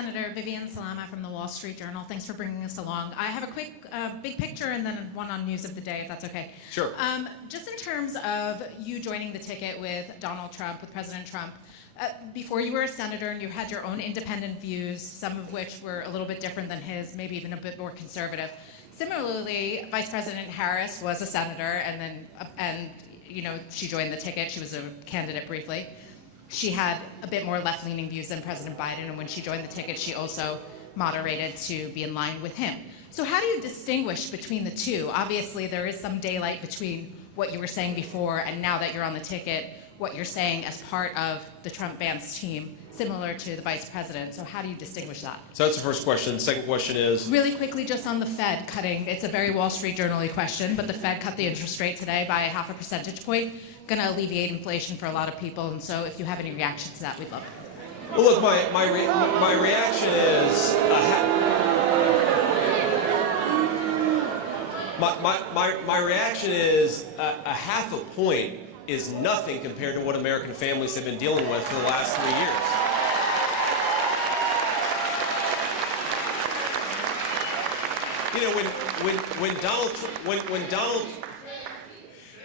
Senator Vivian Salama from the Wall Street Journal. Thanks for bringing us along. I have a quick big picture and then one on news of the day, if that's okay. Sure. Just in terms of you joining the ticket with Donald Trump, with President Trump, before you were a senator and you had your own independent views, some of which were a little bit different than his, maybe even a bit more conservative. Similarly, Vice President Harris was a senator and she joined the ticket. She was a candidate briefly. She had a bit more left-leaning views than President Biden, and when she joined the ticket, she also moderated to be in line with him. So how do you distinguish between the two? Obviously, there is some daylight between what you were saying before and now that you're on the ticket, what you're saying as part of the Trump-Vance team, similar to the vice president. So how do you distinguish that? So that's the first question. The second question is? Really quickly, just on the Fed cutting. It's a very Wall Street Journal-y question, but the Fed cut the interest rate today by 0.5 percentage point. Going to alleviate inflation for a lot of people, and so if you have any reaction to that, we'd love it. Well, look, my reaction is my reaction is a 0.5 point is nothing compared to what American families have been dealing with for the last 3 years. You know,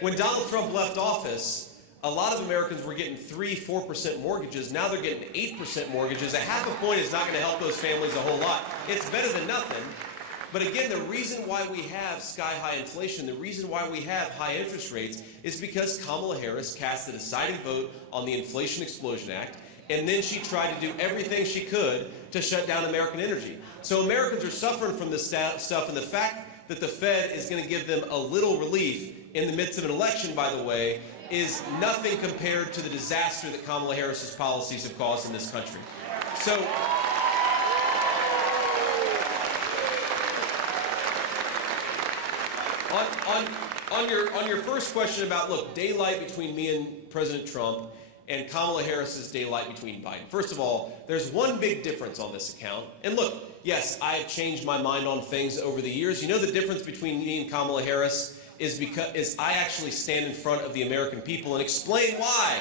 when Donald Trump left office, a lot of Americans were getting 3-4% mortgages. Now they're getting 8% mortgages. A 0.5 point is not going to help those families a whole lot. It's better than nothing. But again, the reason why we have sky-high inflation, the reason why we have high interest rates is because Kamala Harris cast the deciding vote on the Inflation Explosion Act, and then she tried to do everything she could to shut down American energy. So Americans are suffering from this stuff, and the fact that the Fed is going to give them a little relief in the midst of an election, by the way, is nothing compared to the disaster that Kamala Harris's policies have caused in this country. So, on your first question about, look, daylight between me and President Trump and Kamala Harris's daylight between Biden. First of all, there's one big difference on this account. And look, yes, I have changed my mind on things over the years. You know, the difference between me and Kamala Harris is I actually stand in front of the American people and explain why.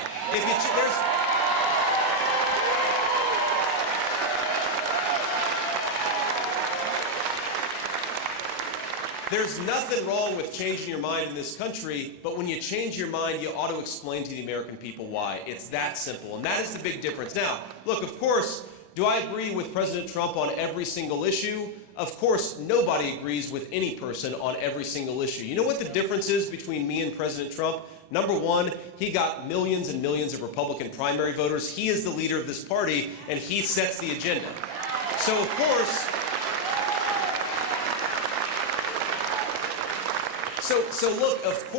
There's nothing wrong with changing your mind in this country, but when you change your mind, you ought to explain to the American people why. It's that simple, and that is the big difference. Now, look, of course, do I agree with President Trump on every single issue? Of course, nobody agrees with any person on every single issue. You know what the difference is between me and President Trump? Number one, he got millions and millions of Republican primary voters. He is the leader of this party, and he sets the agenda. So, of course, So look, of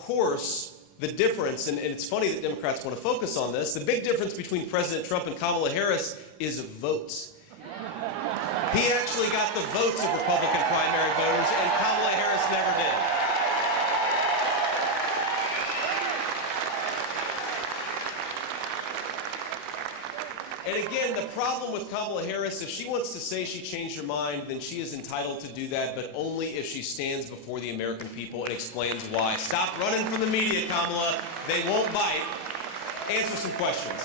course, the difference, and it's funny that Democrats want to focus on this, the big difference between President Trump and Kamala Harris is votes. He actually got the votes of Republican primary voters, and Kamala Harris never did. And again, the problem with Kamala Harris, if she wants to say she changed her mind, then she is entitled to do that, but only if she stands before the American people and explains why. Stop running from the media, Kamala. They won't bite. Answer some questions.